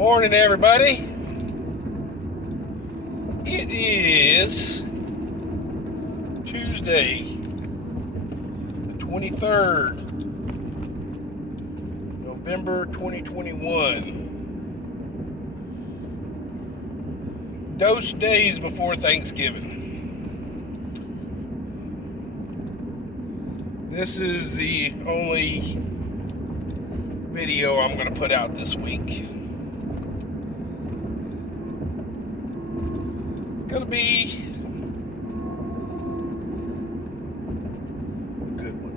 Morning, everybody. It is Tuesday, the 23rd, November 2021. Those days before Thanksgiving. This is the only video I'm going to put out this week. It's going to be a good one.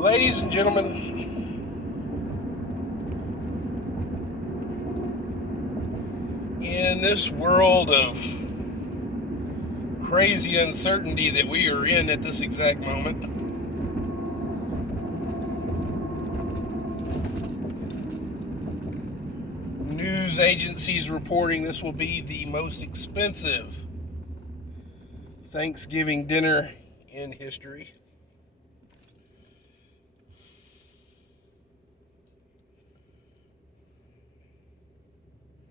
Ladies and gentlemen, in this world of crazy uncertainty that we are in at this exact moment, news agencies reporting this will be the most expensive Thanksgiving dinner in history.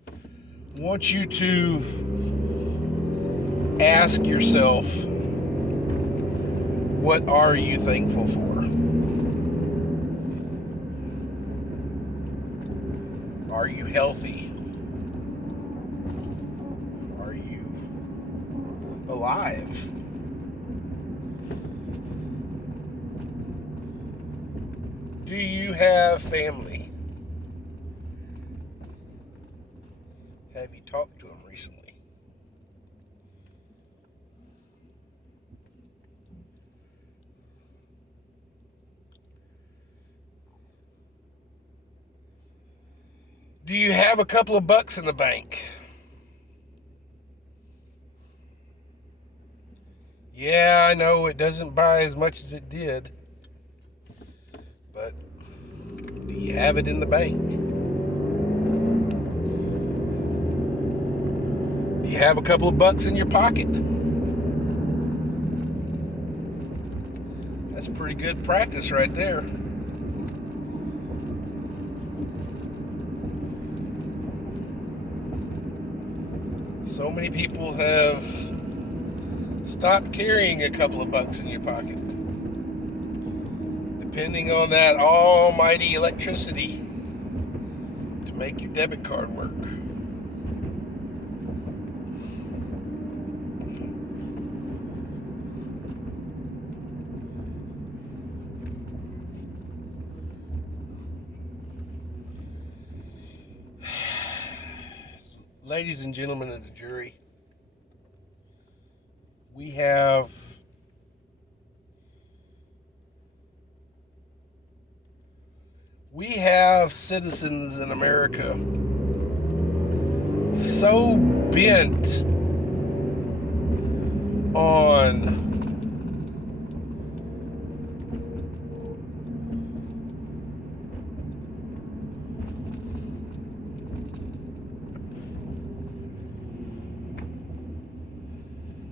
I want you to ask yourself, what are you thankful for? Are you healthy? Are you alive? Do you have family? Have you talked to them recently? Do you have a couple of bucks in the bank? Yeah, I know it doesn't buy as much as it did, but do you have it in the bank? Do you have a couple of bucks in your pocket? That's pretty good practice right there. So many people have stopped carrying a couple of bucks in your pocket, depending on that almighty electricity to make your debit card work. Ladies and gentlemen of the jury, we have citizens in America so bent on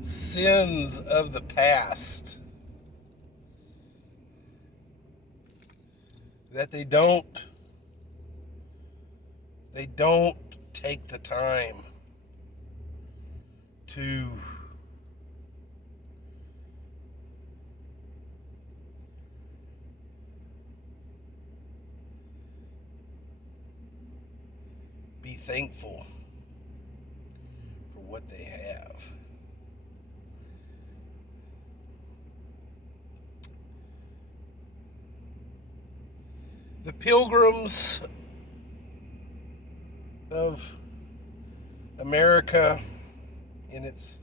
sins of the past that they don't take the time to be thankful for what they have. The Pilgrims of America in its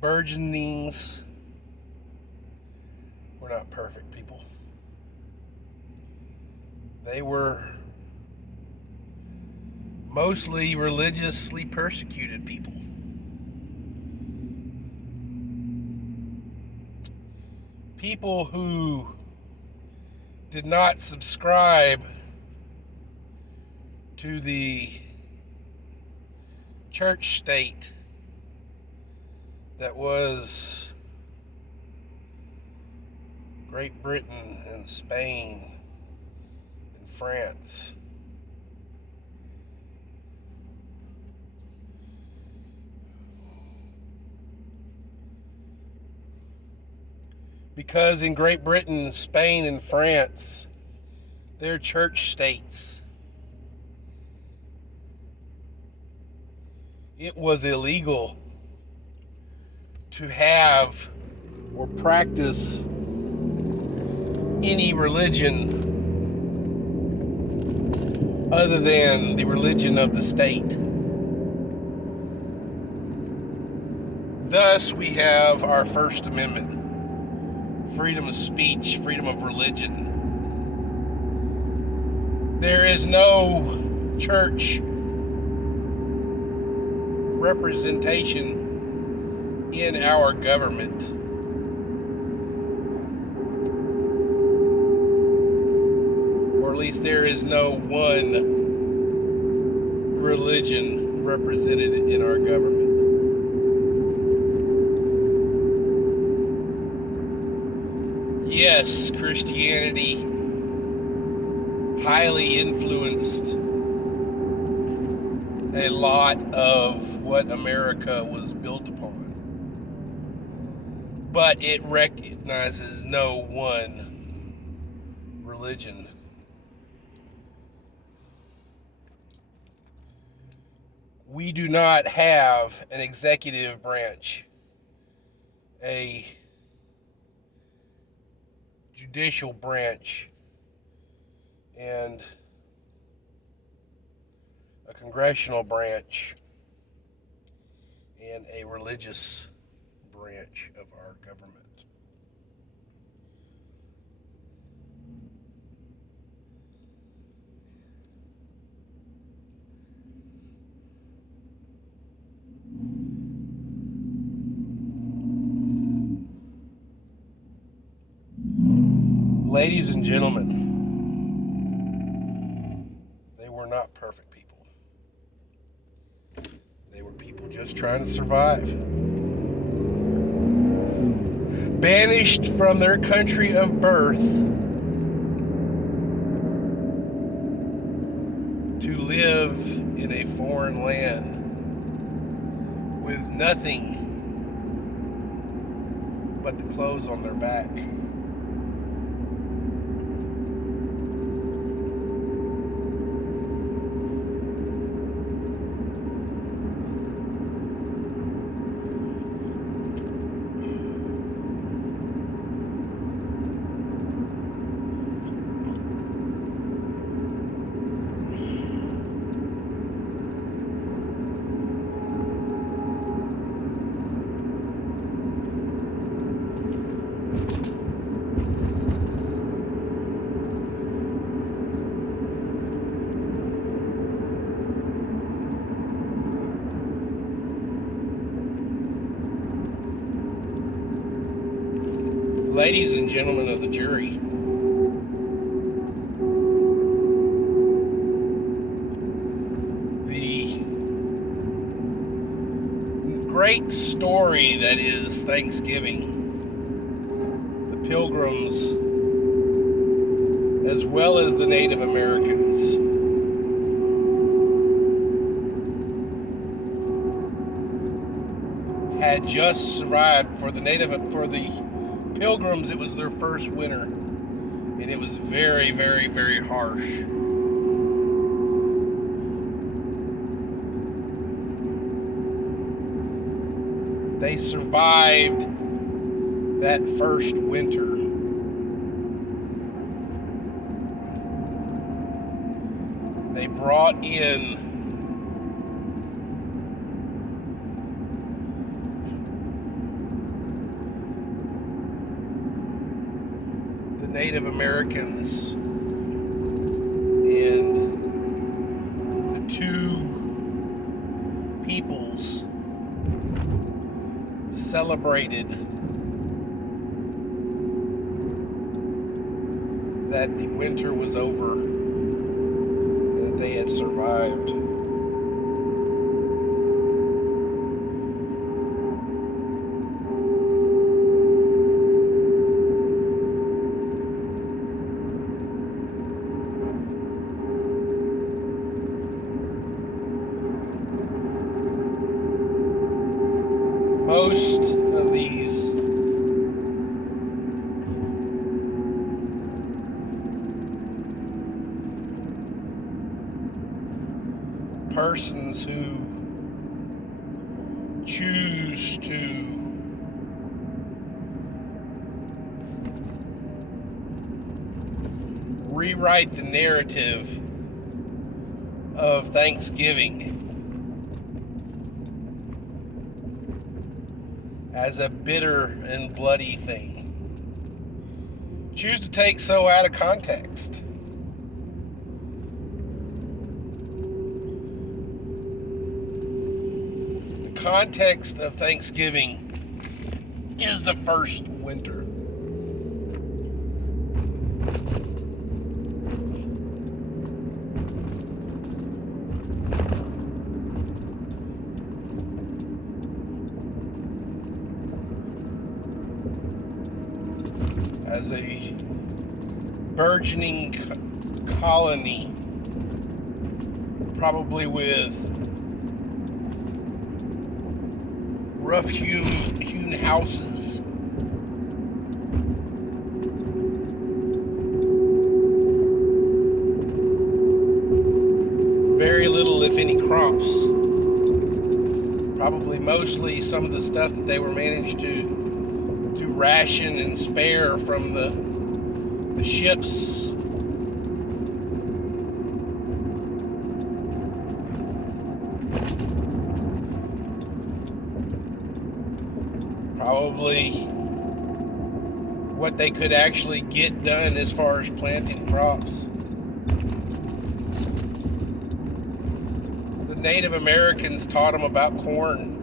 burgeonings were not perfect people. They were mostly religiously persecuted people. People who did not subscribe to the church state that was Great Britain and Spain and France. Because in Great Britain, Spain, and France, they're church states. It was illegal to have or practice any religion other than the religion of the state. Thus, we have our First Amendment. Freedom of speech, freedom of religion. There is no church representation in our government. Or at least there is no one religion represented in our government. Yes, Christianity highly influenced a lot of what America was built upon. But it recognizes no one religion. We do not have an executive branch, a judicial branch, and a congressional branch, and a religious branch of our government. Ladies and gentlemen, they were not perfect people. They were people just trying to survive. Banished from their country of birth to live in a foreign land with nothing but the clothes on their back. Ladies and gentlemen of the jury, the great story that is Thanksgiving, the Pilgrims, as well as the Native Americans, had just survived. For the Pilgrims, it was their first winter, and it was very, very, very harsh. They survived that first winter. They brought in Native Americans, and the two peoples celebrated that the winter was over and that they had survived. Most of these persons who choose to rewrite the narrative of Thanksgiving as a bitter and bloody thing. Choose to take so out of context. The context of Thanksgiving is the first winter. As a burgeoning colony, probably with rough-hewn houses, very little, if any, crops. Probably mostly some of the stuff that they were managed to ration and spare from the ships. Probably what they could actually get done as far as planting crops. The Native Americans taught them about corn.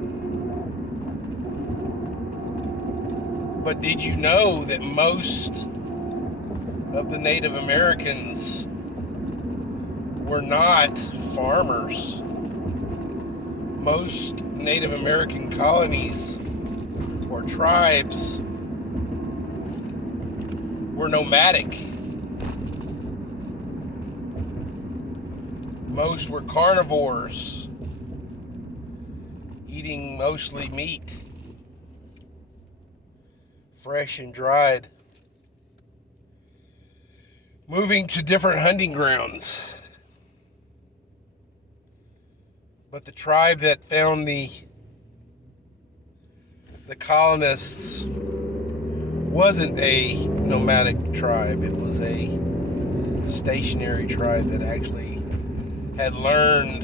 But did you know that most of the Native Americans were not farmers? Most Native American colonies or tribes were nomadic. Most were carnivores, eating mostly meat, fresh and dried, moving to different hunting grounds. But the tribe that found the colonists wasn't a nomadic tribe. It was a stationary tribe that actually had learned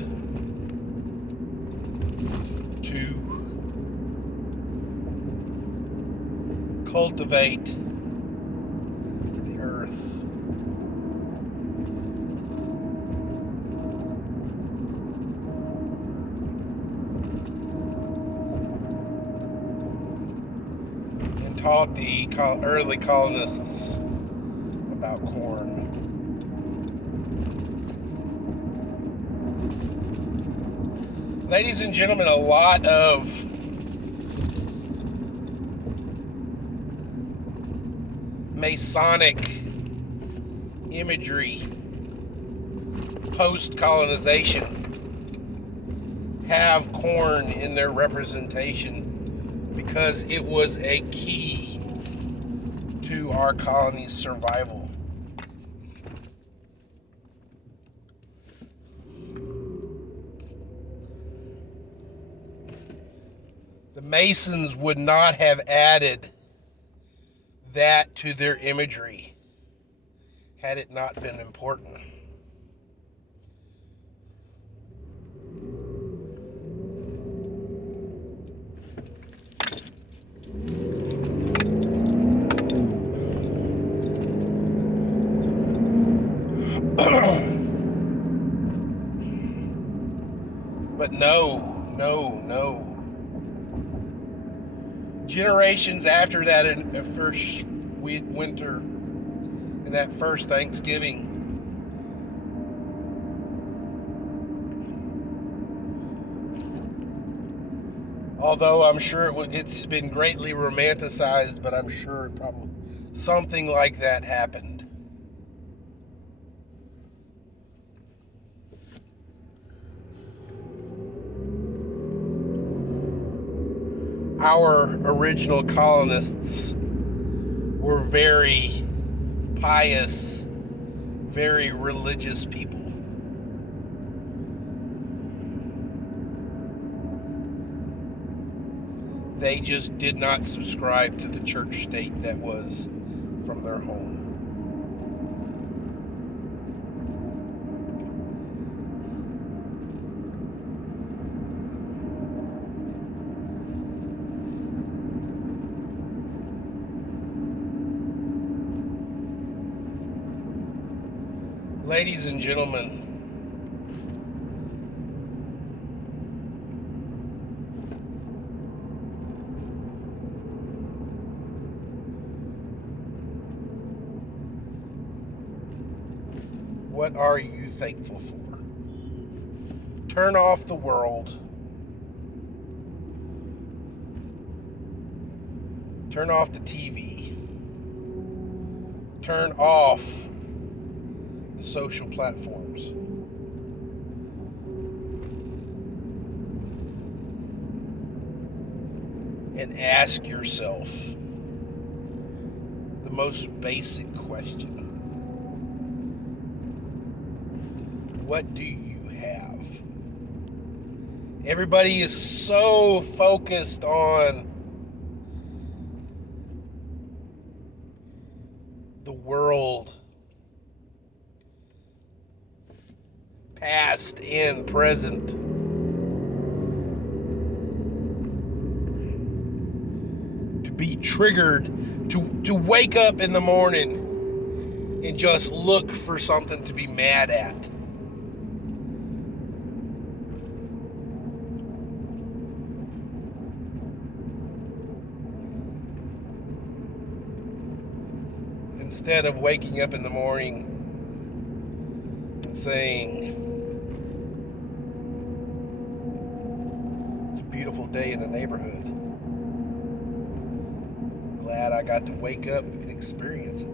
to cultivate the earth. And taught the early colonists about corn. Ladies and gentlemen, a lot of Masonic imagery post-colonization have corn in their representation because it was a key to our colony's survival. The Masons would not have added that to their imagery had it not been important. But no. Generations after that, in the first winter, and that first Thanksgiving, although I'm sure it's been greatly romanticized, but I'm sure it probably something like that happened. Our original colonists were very pious, very religious people. They just did not subscribe to the church state that was from their home. Ladies and gentlemen, what are you thankful for? Turn off the world. Turn off the TV. Turn off the social platforms. And ask yourself the most basic question. What do you have? Everybody is so focused on the world, past and present. To be triggered, to wake up in the morning and just look for something to be mad at. Instead of waking up in the morning and saying, it's a beautiful day in the neighborhood. I'm glad I got to wake up and experience it.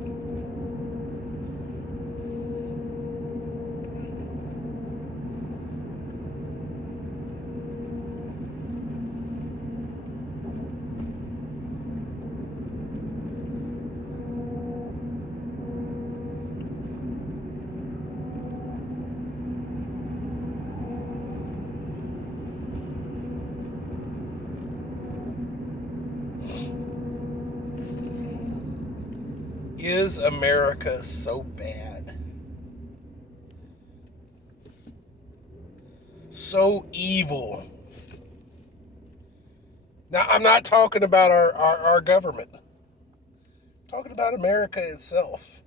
Is America so bad? So evil? Now, I'm not talking about our government. I'm talking about America itself.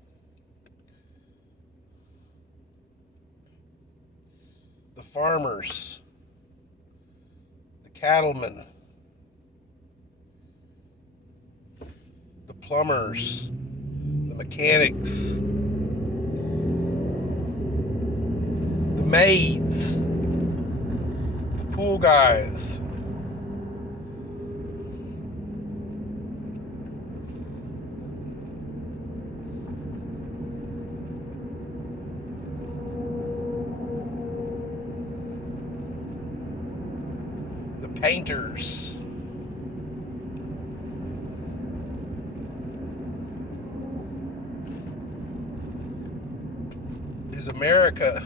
The farmers, the cattlemen, the plumbers, the mechanics, the maids, the pool guys, the painters, is America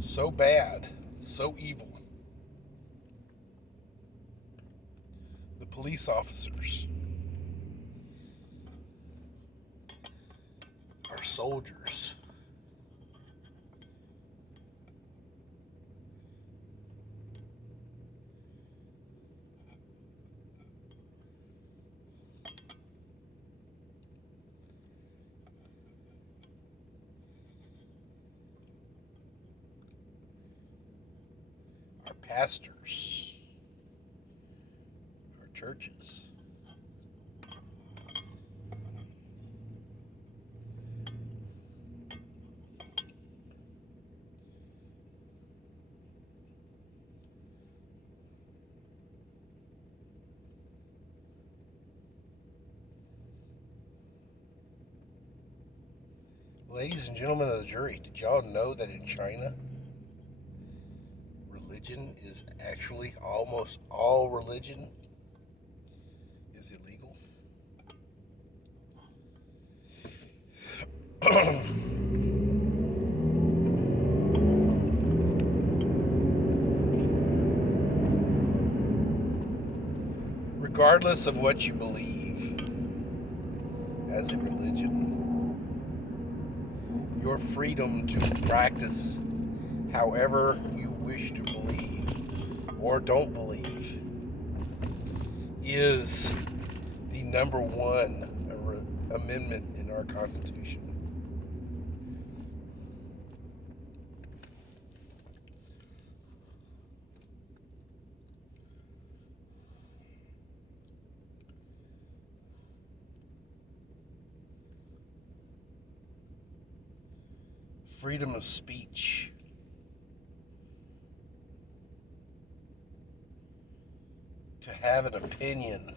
so bad, so evil? The police officers, our soldiers, our pastors, our churches. Ladies and gentlemen of the jury, did y'all know that in China, religion is actually, almost all religion is illegal? regardless of what you believe as a religion, your freedom to practice however you wish to believe or don't believe is the number one amendment in our Constitution. Freedom of speech. To have an opinion.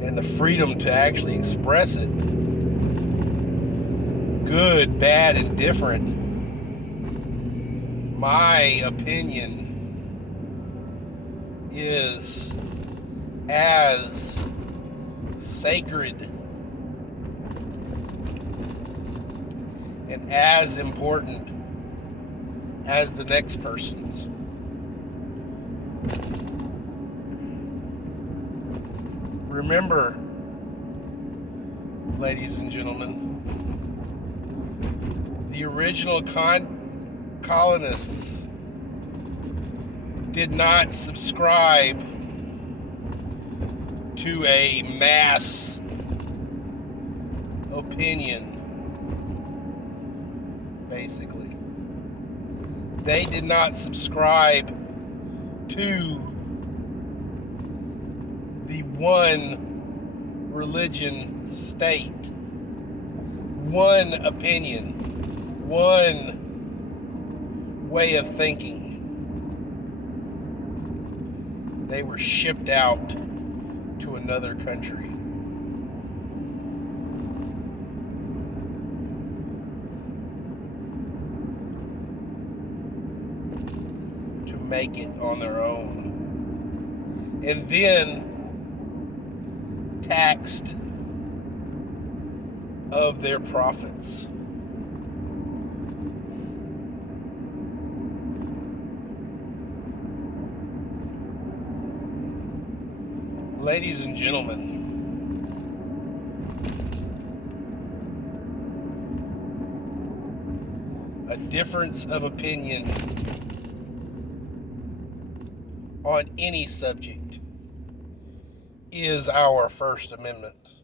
And the freedom to actually express it. Good, bad, and different. My opinion is as sacred and as important as the next person's. Remember, ladies and gentlemen, the original colonists did not subscribe to a mass opinion. Basically, they did not subscribe to the one religion state, one opinion, one way of thinking. They were shipped out to another country. Make it on their own, and then taxed of their profits. Ladies and gentlemen, a difference of opinion on any subject is our First Amendment.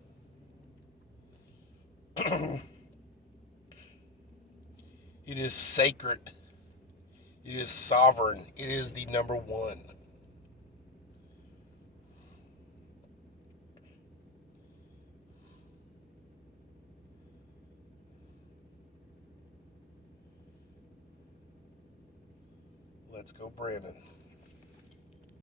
It is sacred. It is sovereign. It is the number one. Let's go, Brandon.